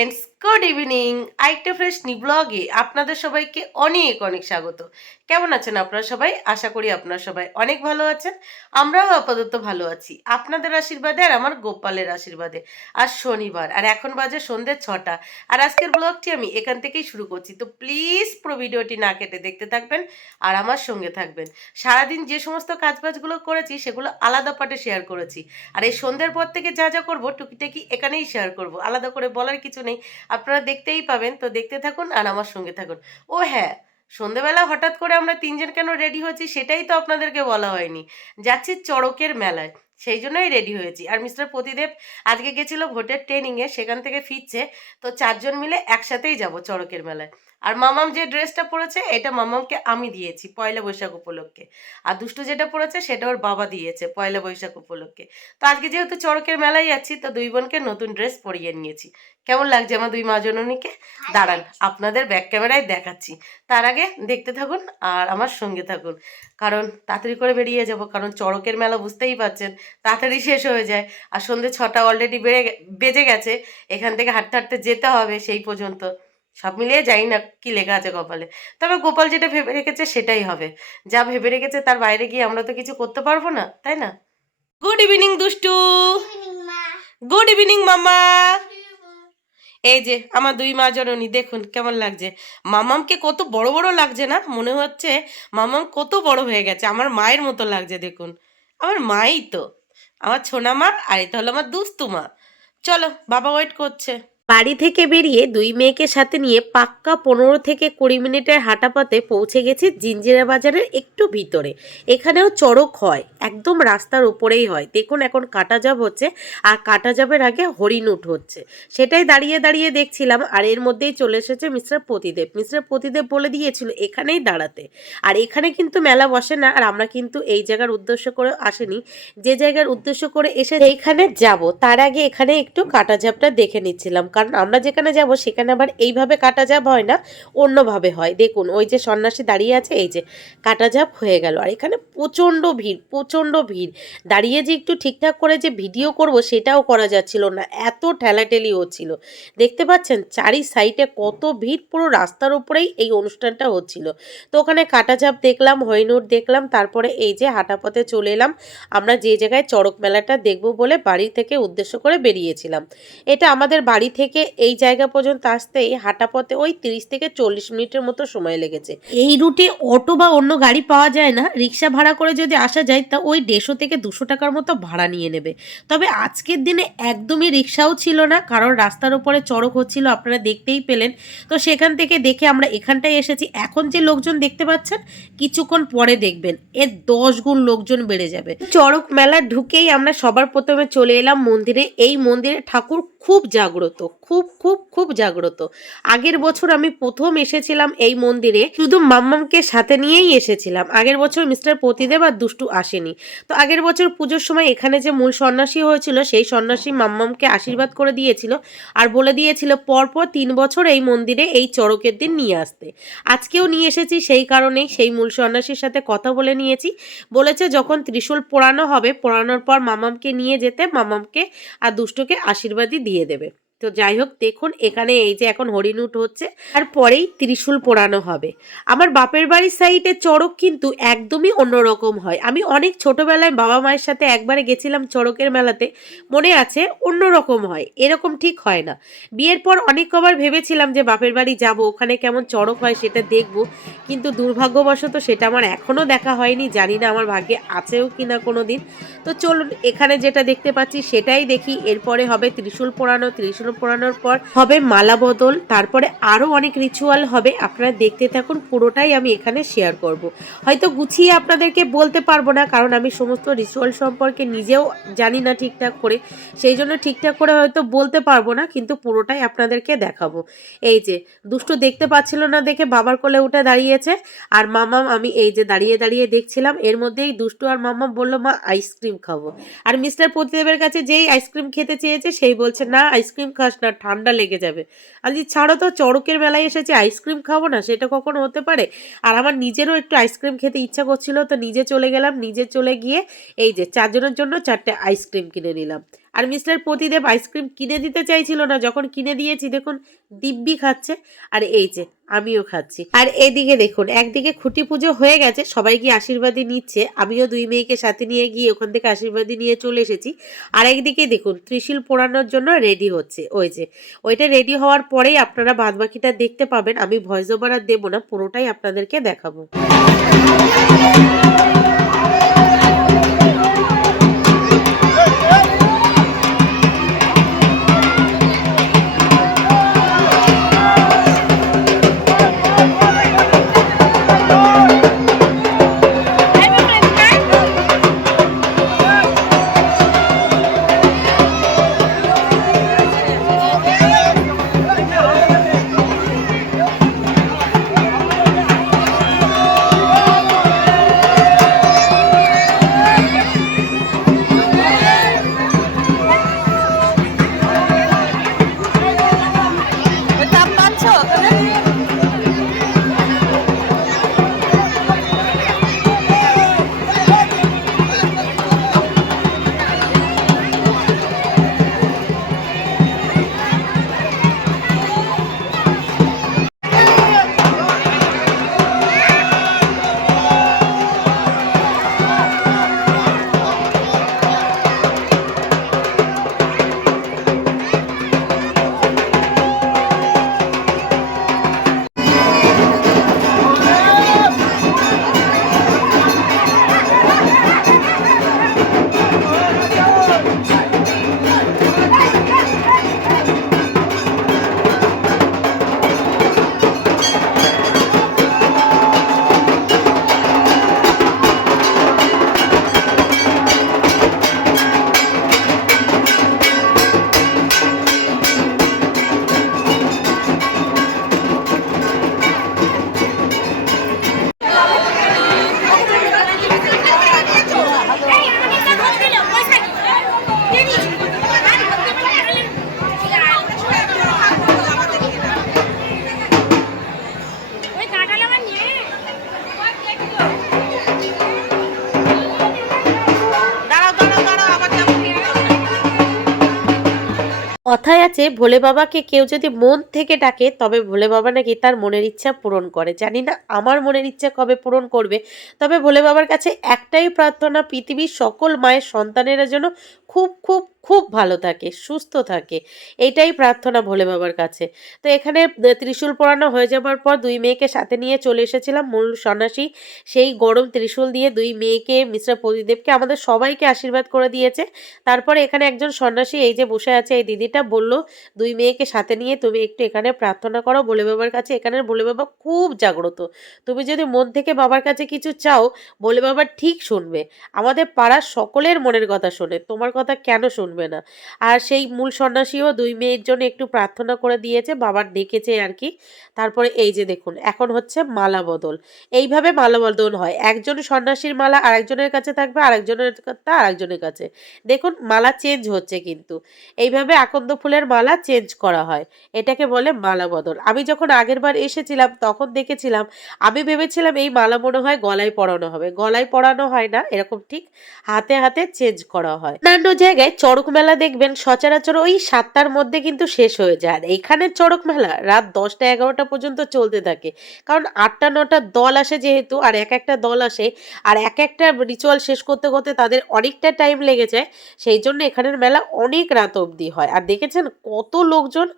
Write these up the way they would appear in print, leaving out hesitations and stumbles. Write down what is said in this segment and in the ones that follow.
Friends, good evening. আরেকটা fresh নি ব্লগে আপনাদের সবাইকে অনেক অনেক স্বাগত। কেমন আছেন আপনারা সবাই? আশা করি আপনারা সবাই অনেক ভালো আছেন। আমরাও আপাতত ভালো আছি আপনাদের আশীর্বাদে আর আমার গোপালের আশীর্বাদে। আজ শনিবার আর এখন বাজে সন্ধ্যে 6টা। আর আজকের ব্লগটি আমি এখান থেকেই শুরু করছি, তো প্লিজ পুরো ভিডিওটি না কেটে দেখতে থাকবেন আর আমার সঙ্গে থাকবেন। সারাদিন যে সমস্ত কাজবাজগুলো করেছি সেগুলো আলাদা পার্টে শেয়ার করেছি, আর এই সন্ধ্যের পর থেকে যা যা করবো টুকিটাকি এখানেই শেয়ার করব, আলাদা করে বলার কিছু নেই। আপনারা দেখতেই পাবেন, তো দেখতে থাকুন আর আমার সঙ্গে থাকুন। ও হ্যাঁ, সন্ধেবেলা হঠাৎ করে আমরা তিনজন কেন রেডি হয়েছি সেটাই তো আপনাদেরকে বলা হয়নি। যাচ্ছি চড়কের মেলায়, সেই জন্যই রেডি হয়েছি। আর মিস্টার প্রতিদেব আজকে গেছিল ভোটের ট্রেনিংয়ে, সেখান থেকে ফিরছে, তো চারজন মিলে একসাথেই যাব চড়কের মেলায়। আর মামাম যে ড্রেসটা পরেছে এটা মামামকে আমি দিয়েছি পয়লা বৈশাখ উপলক্ষে, আর দুষ্টু যেটা পরেছে সেটা ওর বাবা দিয়েছে পয়লা বৈশাখ উপলক্ষে। তো আজকে যেহেতু চড়কের মেলায় যাচ্ছি, তো দুই বোনকে নতুন ড্রেস পরিয়ে নিয়েছি। কেমন লাগছে আমার দুই মা জননীকে? দাঁড়ান আপনাদের ব্যাক ক্যামেরায় দেখাচ্ছি, তার আগে দেখতে থাকুন আর আমার সঙ্গে থাকুন। কারণ তাড়াতাড়ি করে বেরিয়ে যাব, কারণ চড়কের মেলা বুঝতেই পারছেন তাড়াতাড়ি শেষ হয়ে যায়। আর সন্ধ্যে 6টা অলরেডি বেজে গেছে, এখান থেকে হাঁটতে হাঁটতে যেতে হবে সেই পর্যন্ত। সব মিলিয়ে জানি না কি লেখা আছে কপালে, তবে গোপাল যেটা ভেবে রেখেছে সেটাই হবে। যা ভেবে রেখেছে তার বাইরে গিয়ে আমরা তো কিছু করতে পারবো না, তাই না? গুড ইভিনিং দুষ্টু। গুড ইভিনিং মামা। এই যে আমার দুই মা জননী, দেখুন কেমন লাগছে। মামামকে কত বড় বড় লাগছে না? মনে হচ্ছে মামাম কত বড় হয়ে গেছে, আমার মায়ের মতো লাগছে। দেখুন আমার মাই তো, আমার ছোনা মা, আর এটা হলো আমার দুস্তু মা। চলো, বাবা ওয়েট করছে। বাড়ি থেকে বেরিয়ে দুই মেয়েকে সাথে নিয়ে পাক্কা 15 থেকে 20 মিনিটের হাঁটা পথে পৌঁছে গেছি জিঞ্জিরা বাজারের একটু ভিতরে। এখানেও চড়ক হয়, একদম রাস্তার উপরেই হয়। দেখুন এখন কাটা জাব হচ্ছে, আর কাটা জাবের আগে হরিণ উঠ হচ্ছে, সেটাই দাঁড়িয়ে দাঁড়িয়ে দেখছিলাম। আর এর মধ্যেই চলে এসেছে মিস্টার প্রতিদেব। মিস্টার প্রতিদেব বলে দিয়েছিল এখানেই দাঁড়াতে। আর এখানে কিন্তু মেলা বসে না, আর আমরা কিন্তু এই জায়গার উদ্দেশ্য করে আসেনি, যে জায়গার উদ্দেশ্য করে এসে এইখানে যাব তার আগে এখানে একটু কাটা জাবটা দেখে নিচ্ছিলাম। কারণ আমরা যেখানে যাব সেখানে আবার এইভাবে কাটা জাব হয় না, অন্যভাবে হয়। দেখুন ওই যে সন্ন্যাসী দাঁড়িয়ে আছে, এই যে কাটা জাব হয়ে গেল। আর এখানে প্রচণ্ড ভিড়, প্রচণ্ড ভিড়। দাঁড়িয়ে যে একটু ঠিকঠাক করে যে ভিডিও করব সেটাও করা যাচ্ছিল না, এত ঠেলাঠেলি হচ্ছিল। দেখতে পাচ্ছেন চারি সাইডে কত ভিড়, পুরো রাস্তার উপরেই এই অনুষ্ঠানটা হচ্ছিল। তো ওখানে কাটা জাব দেখলাম, হরিণুট দেখলাম, তারপরে এই যে হাঁটা পথে চলে এলাম আমরা যে জায়গায় চড়ক মেলাটা দেখব বলে বাড়ি থেকে উদ্দেশ্য করে বেরিয়েছিলাম। এটা আমাদের বাড়ি থেকে এই জায়গা পর্যন্ত আসতেই হাঁটা পথে ওই 30 থেকে 40 মিনিটের মতো সময় লেগেছে। এই রুটে অটো বা অন্য গাড়ি পাওয়া যায় না, রিক্সা ভাড়া করে যদি আসা যায় তা ওই 150 থেকে 200 টাকার মতো ভাড়া নিয়ে নেবে। তবে আজকের দিনে একদমই রিক্সাও ছিল না, কারণ রাস্তার উপরে চড়ক হচ্ছিল, আপনারা দেখতেই পেলেন। তো সেখান থেকে দেখে আমরা এখানটায় এসেছি। এখন যে লোকজন দেখতে পাচ্ছেন, কিছুক্ষণ পরে দেখবেন এর 10 গুণ লোকজন বেড়ে যাবে। চড়ক মেলা ঢুকেই আমরা সবার প্রথমে চলে এলাম মন্দিরে। এই মন্দিরে ঠাকুর খুব জাগ্রত, খুব খুব খুব জাগ্রত। আগের বছর আমি প্রথম এসেছিলাম এই মন্দিরে, শুধু মাম্মামকে সাথে নিয়েই এসেছিলাম। আগের বছর মিস্টার প্রতিদেব আর দুষ্টু আসেনি। তো আগের বছর পুজোর সময় এখানে যে মূল সন্ন্যাসী হয়েছিল সেই সন্ন্যাসী মাম্মামকে আশীর্বাদ করে দিয়েছিল, আর বলে দিয়েছিল পরপর 3 বছর এই মন্দিরে এই চড়কের দিন নিয়ে আসতে। আজকেও নিয়ে এসেছি, সেই কারণেই সেই মূল সন্ন্যাসীর সাথে কথা বলে নিয়েছি। বলেছে যখন ত্রিশূল পোড়ানো হবে, পোড়ানোর পর মামামকে নিয়ে যেতে, মামামকে আর দুষ্টুকে আশীর্বাদই দিয়ে দেবে। তো যাই হোক, দেখুন এখানে এই যে এখন হরিণুট হচ্ছে, আর পরেই ত্রিশূল পোড়ানো হবে। আমার বাপের বাড়ির সাইডে চড়ক কিন্তু একদমই অন্যরকম হয়। আমি অনেক ছোটবেলায় বাবা মায়ের সাথে একবারে গেছিলাম চড়কের মেলাতে, মনে আছে, অন্যরকম হয়, এরকম ঠিক হয় না। বিয়ের পর অনেক কবার ভেবেছিলাম যে বাপের বাড়ি যাব, ওখানে কেমন চড়ক হয় সেটা দেখব, কিন্তু দুর্ভাগ্যবশত সেটা আমার এখনও দেখা হয়নি। জানি না আমার ভাগ্যে আছেও কি না কোনো দিন। তো চলুন এখানে যেটা দেখতে পাচ্ছি সেটাই দেখি। এরপরে হবে ত্রিশূল পোড়ানো, ত্রিশূল পোড়ানোর পর হবে মালা বদল, তারপরে আরও অনেক রিচুয়াল হবে। আপনারা দেখতে থাকুন, পুরোটাই আমি এখানে শেয়ার করব। হয়তো গুছিয়ে আপনাদেরকে বলতে পারবো না, কারণ আমি সমস্ত রিচুয়াল সম্পর্কে নিজেও জানি না ঠিকঠাক করে, সেই জন্য ঠিকঠাক করে হয়তো বলতে পারবো না, কিন্তু পুরোটাই আপনাদেরকে দেখাবো। এই যে দুষ্টু দেখতে পাচ্ছিল না দেখে বাবার কোলে উঠে দাঁড়িয়েছে, আর মামাম আমি এই যে দাঁড়িয়ে দাঁড়িয়ে দেখছিলাম। এর মধ্যেই দুষ্টু আর মামাম বলল মা আইসক্রিম খাবো। আর মিস্টার প্রতিদেবের কাছে যেই আইসক্রিম খেতে চেয়েছে সেই বলছে না আইসক্রিম খাস না, ঠান্ডা লেগে যাবে। আমি ছাড়ো তো, চড়কের মেলায় এসেছে আইসক্রিম খাবো না, সেটা কখনো হতে পারে? আর আমার নিজেরও একটু আইসক্রিম খেতে ইচ্ছা করছিল, তো নিজে চলে গেলাম। নিজে চলে গিয়ে এই যে চারজনের জন্য 4টে আইসক্রিম কিনে নিলাম। আর মিস্টার প্রতিদেব আইসক্রিম কিনে দিতে চাইছিল না, যখন কিনে দিয়েছি দেখুন দিব্যি খাচ্ছে। আর এই যে আমিও খাচ্ছি। আর এদিকে দেখুন একদিকে খুঁটি পুজো হয়ে গেছে, সবাই গিয়ে আশীর্বাদী নিচ্ছে, আমিও দুই মেয়েকে সাথে নিয়ে গিয়ে ওখান থেকে আশীর্বাদী নিয়ে চলে এসেছি। আর একদিকে দেখুন ত্রিশূল পোড়ানোর জন্য রেডি হচ্ছে, ওই যে ওইটা রেডি হওয়ার পরেই আপনারা বাদবাকিটা দেখতে পাবেন। আমি ভয়েস ওভার আর দেবো না, পুরোটাই আপনাদেরকে দেখাবো। কথায় আছে ভোলে বাবাকে কেউ যদি মন থেকে ডাকে তবে ভোলে বাবা নাকি তার মনের ইচ্ছা পূরণ করে। জানি না আমার মনের ইচ্ছা কবে পূরণ করবে, তবে ভোলে বাবার কাছে একটাই প্রার্থনা, পৃথিবীর সকল মায়ের সন্তানেরা যেন খুব খুব খুব ভালো থাকে, সুস্থ থাকে, এইটাই প্রার্থনা ভোলে বাবার কাছে। তো এখানে ত্রিশূল পরানো হয়ে যাবার পর দুই মেয়েকে সাথে নিয়ে চলে এসেছিলাম মূল সন্ন্যাসী সেই গরম ত্রিশূল দিয়ে দুই মেয়েকে মিশ্রা প্রদীপকে আমাদের সবাইকে আশীর্বাদ করে দিয়েছে। তারপরে এখানে একজন সন্ন্যাসী এই যে বসে আছে এই দিদিটা বলল দুই মেয়েকে সাথে নিয়ে তুমি একটু এখানে প্রার্থনা করো ভোলে বাবার কাছে, এখানের ভোলে বাবা খুব জাগ্রত, তুমি যদি মন থেকে বাবার কাছে কিছু চাও ভোলে বাবা ঠিক শুনবে, আমাদের পাড়ার সকলের মনের কথা শোনে, তোমার কথা কেন শুনবে না। আর সেই মূল সন্ন্যাসীও দুই মেয়ের জন্য একটু প্রার্থনা করে দিয়েছে, বাবার ডেকেছে আর কি। তারপরে এই যে দেখুন এখন হচ্ছে মালা বদল, এইভাবে মালা বদল হয়, একজন সন্ন্যাসীর মালা আরেকজনের কাছে থাকবে, আরেকজনের তা আরেকজনের কাছে, দেখুন মালা চেঞ্জ হচ্ছে কিন্তু এইভাবে আকন্দ ফুলের মালা চেঞ্জ করা হয়, এটাকে বলে মালা বদল। আমি যখন আগের বার এসেছিলাম তখন দেখেছিলাম, আমি ভেবেছিলাম এই মালা মনে হয় গলায় পরানো হবে, গলায় পরানো হয় না, এরকম ঠিক হাতে হাতে চেঞ্জ করা হয়। অন্যান্য জায়গায় চড়ক মেলা দেখবেন সচরাচর ওই 7টার মধ্যে কিন্তু শেষ হয়ে যায়, আর এইখানের চড়ক মেলা রাত 10টা 11টা পর্যন্ত চলতে থাকে, কারণ 8টা 9টা দল আসে যেহেতু, আর এক একটা দল আসে আর এক একটা রিচুয়াল শেষ করতে করতে তাদের অনেকটা টাইম লেগে যায়, সেই জন্য এখানের মেলা অনেক রাত অবধি হয়। আর দেখেছেন কত লোকজন,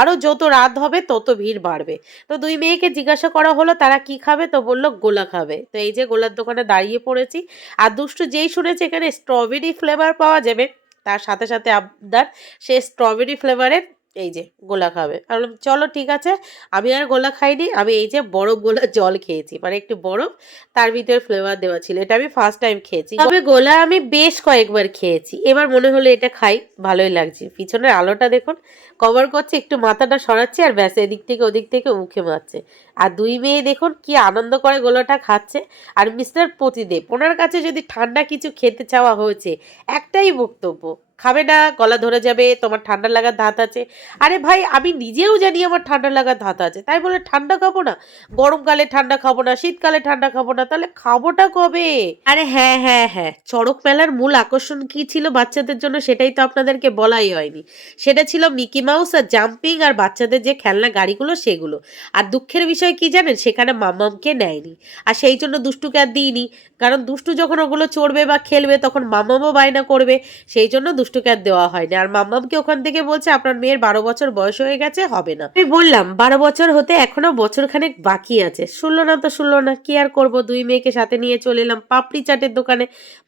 আরও যত রাত হবে তত ভিড় বাড়বে। তো দুই মেয়েকে জিজ্ঞাসা করা হলো তারা কি খাবে, তো বললো গোলা খাবে, তো এই যে গোলার দোকানে দাঁড়িয়ে পড়েছি। আর দুষ্টু যেই শুনেছে এখানে স্ট্রবেরি ফ্লেভার পাওয়া যাবে, তার সাথে সাথে আবদার সে স্ট্রবেরি ফ্লেভারের এই যে গোলা খাবে। আমি বললাম চলো ঠিক আছে, আমি আর গোলা খাইনি, আমি এই যে বরফ গোলা জল খেয়েছি, মানে একটু বরফ তার ভিতরে ফ্লেভার দেওয়া ছিল, এটা আমি ফার্স্ট টাইম খেয়েছি, তবে গোলা আমি বেশ কয়েকবার খেয়েছি, এবার মনে হলো এটা খাই, ভালোই লাগছে। পিছনের আলোটা দেখুন কভার করছে, একটু মাথাটা সরাচ্ছে আর ব্যাস এদিক থেকে ওদিক থেকে মুখে মারছে। আর দুই মেয়ে দেখুন কি আনন্দ করে গোলাটা খাচ্ছে। আর মিস্টার প্রতিদেব ওনার কাছে যদি ঠান্ডা কিছু খেতে চাওয়া হয়েছে একটাই বক্তব্য, খাবে না, গলা ধরে যাবে, তোমার ঠান্ডা লাগার ধাত আছে। আরে ভাই, আমি নিজেও জানি আমার ঠান্ডা লাগার ধাত আছে, তাই বলে ঠান্ডা খাবো না? গরমকালে ঠান্ডা খাবো না, শীতকালে ঠান্ডা খাবো না, তাহলে খাবোটা কবে? আরে হ্যাঁ হ্যাঁ হ্যাঁ, চড়ক মেলার মূল আকর্ষণ কি ছিল বাচ্চাদের জন্য সেটাই তো আপনাদেরকে বলাই হয়নি। সেটা ছিল মিকি মাউস আর জাম্পিং আর বাচ্চাদের যে খেলনা গাড়িগুলো সেগুলো। আর দুঃখের বিষয় কি জানেন, সেখানে মাম্মামকে নেয়নি। আর সেই জন্য দুষ্টুকে আর দিইনি, কারণ দুষ্টু যখন ওগুলো চড়বে বা খেলবে তখন মাম্মামও বায়না করবে, সেই জন্য দুষ্টুকে আর দেওয়া হয়নি। আর মাম্মামকে ওখান থেকে বলছে আপনার মেয়ের 12 বছর বয়স হয়ে গেছে, হবে না। আমি বললাম 12 বছর হতে এখনো বছরখানেক বাকি আছে। শুনলো না তো শুনলো না, কি আর করবো, দুই মেয়েকে সাথে নিয়ে চলে এলাম পাপড়ি চাটের দোকানে।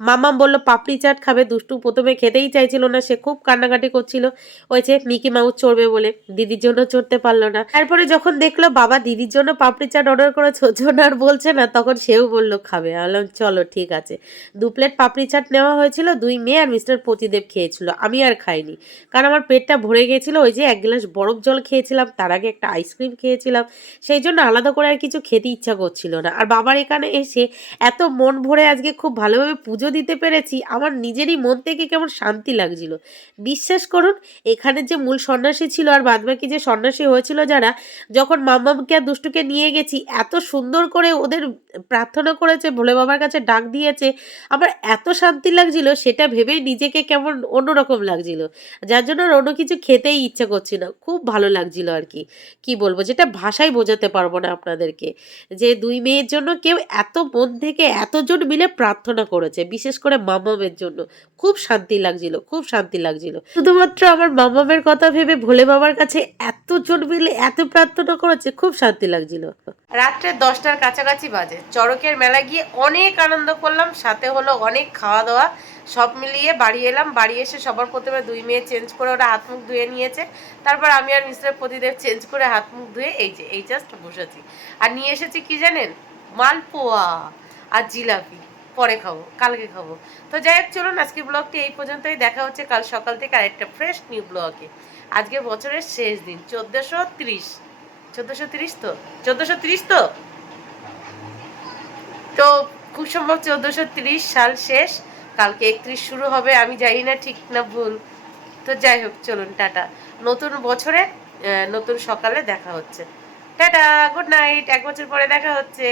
মাম্মাম বলল পাপড়ি চাট খাবে। দুষ্টু প্রথমে খেতেই চাইছিল না, সে খুব কান্নাকাটি করছিল ওই যে মিকি মাউস চড়বে বলে, দিদির জন্য চড়তে পারলো না। তারপরে যখন দেখলো বাবা দিদির জন্য পাপড়ি চাট অর্ডার করেছে, ওর জন্য আর বলছে না, তখন সেও বললো খাবে। আমি বললাম চলো ঠিক আছে। 2 প্লেট পাপড়ি চাট নেওয়া হয়েছিল, দুই মেয়ে আর মিস্টার প্রতিদেব খেয়েছিল, আমি আর খাইনি, কারণ আমার পেটটা ভরে গিয়েছিল। ওই যে 1 গ্লাস বরফ জল খেয়েছিলাম, তার আগে একটা আইসক্রিম খেয়েছিলাম, সেই জন্য আলাদা করে আর কিছু খেতে ইচ্ছা করছিল না। আর বাবার এখানে এসে এত মন ভরে আজকে খুব ভালোভাবে পুজো দিতে পেরেছি, আমার নিজেরই মন থেকে কেমন শান্তি লাগছিল। বিশ্বাস করুন, এখানে যে মূল সন্ন্যাসী ছিল আর বাদবাকি যে সন্ন্যাসী হয়েছিল যারা, যখন মাম্মামকে আর দুষ্টুকে নিয়ে গেছি, এত সুন্দর করে ওদের প্রার্থনা করেছে, ভোলে বাবার কাছে ডাক দিয়েছে, আমার এত শান্তি লাগছিল, সেটা ভেবেই নিজেকে কেমন অন্যরকম লাগছিল, যার জন্য আর অন্য কিছু খেতেই ইচ্ছা করছিল না। খুব ভালো লাগছিল আর কি। কি বলবো, যেটা ভাষায় বোঝাতে পারবো না আপনাদেরকে, যে দুই মেয়ের জন্য কেউ এত মন থেকে এতজন মিলে প্রার্থনা করেছে, বিশেষ করে মামামের জন্য। খুব শান্তি লাগছিল, খুব শান্তি লাগছিল। শুধুমাত্র আমার মামামের কথা ভেবে ভোলে বাবার কাছে এতজন মিলে এত প্রার্থনা করেছে, খুব শান্তি লাগছিল। রাত্রে 10টার কাছাকাছি বাজে, চড়কের মেলা গিয়ে অনেক আনন্দ করলাম, সাথে হলো অনেক খাওয়া দাওয়া। সব মিলিয়ে বাড়ি এলাম। বাড়ি এসে সবার প্রথমে দুই মেয়ে চেঞ্জ করে ওরা হাত মুখ ধুয়ে নিয়েছে, তারপর আমি আর মিস্টার প্রদীপ চেঞ্জ করে হাত মুখ ধুয়ে এই জাস্ট বসেছি। আর নিয়ে এসেছি কি জানেন, মালপোয়া আর জিলাপি। পরে খাবো, কালকে খাবো। তো যাই হোক, চলুন আজকে ব্লগটি এই পর্যন্তই। দেখা হচ্ছে কাল সকাল থেকে আরেকটা ফ্রেশ নিউ ব্লগে। আজকে বছরের শেষ দিন, 1430। 1430 তো, 1430 তো তো খুব সম্ভব 1430 সাল শেষ, কালকে 31 শুরু হবে। আমি জানি না ঠিক না ভুল। তো যাই হোক, চলুন টাটা। নতুন বছরে নতুন সকালে দেখা হচ্ছে। Tata, good night. 1 বছর পরে দেখা হচ্ছে।